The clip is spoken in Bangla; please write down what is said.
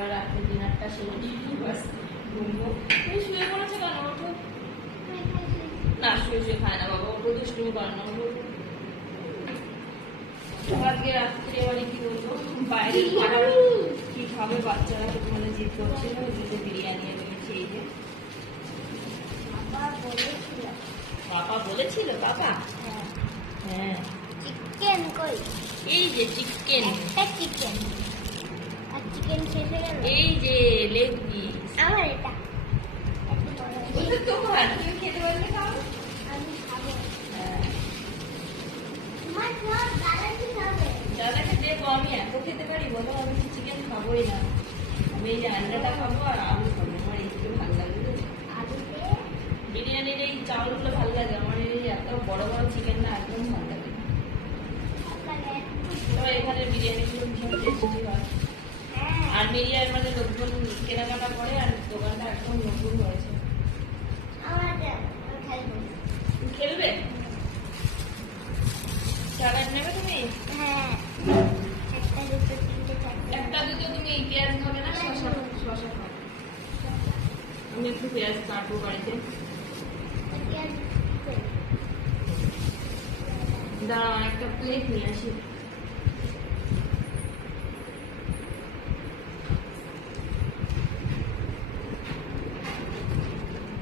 এবার রাত্রে ডিনারটা সেরে ঘুমবো। তুমি শুয়ে পড়েছো কেন? ওঠো না, শুয়ে খায় না বাবা, ওঠো, দুষ্টুমি করে না। আজকে রাত্রে এবারে কি বলবো, বাইরে খাবার কি খাবে বাচ্চারা মানে জিদ করছিল, যে বিরিয়ানি এনেছি। এই যে পাপা বলেছিল, পাপা হ্যাঁ চিকেন কই? এই যে চিকেন, একটা চিকেন, আর চিকেন শেষ হয়ে গেল। এই যে লেগ পিস আমার এটা ওটা তোমার, তুমি খেতে পারবে না? আমি খাবো। হ্যাঁ, তোমার সব দাদা কি খাবে? দাদাকে দেবো, আমি এত খেতে পারি বলো? আমি চিকেন খাবোই না, আমি এই যে আন্ডাটা খাবো আর আলু খাবো। আমার এইগুলো ভালো লাগে, আলুতে বিরিয়ানির এই চাউলগুলো ভালো লাগে আমার। এই এত বড় বড় চিকেন না, একদম ভালো লাগে না। সকালে তবে এখানে বিরিয়ানিগুলো ভীষণ টেস্টি হয়। আর মেরিয়ার মানে লোকজন কেনাকাটা করে, আর দোকানটা একদম নতুন হয়েছে। আমার খাইবো। তুমি খেলবে? স্যালাড নেবে তুমি? হ্যাঁ, একটা দুটো তিনটে চারটে। একটা দুটো তুমি পেঁয়াজ খাবে না, শসা শসা খাবে? আমি একটু পেঁয়াজ কাটবো বাড়িতে। পেঁয়াজ কই? দাঁড়াও, একটা প্লেট নিয়ে আসি।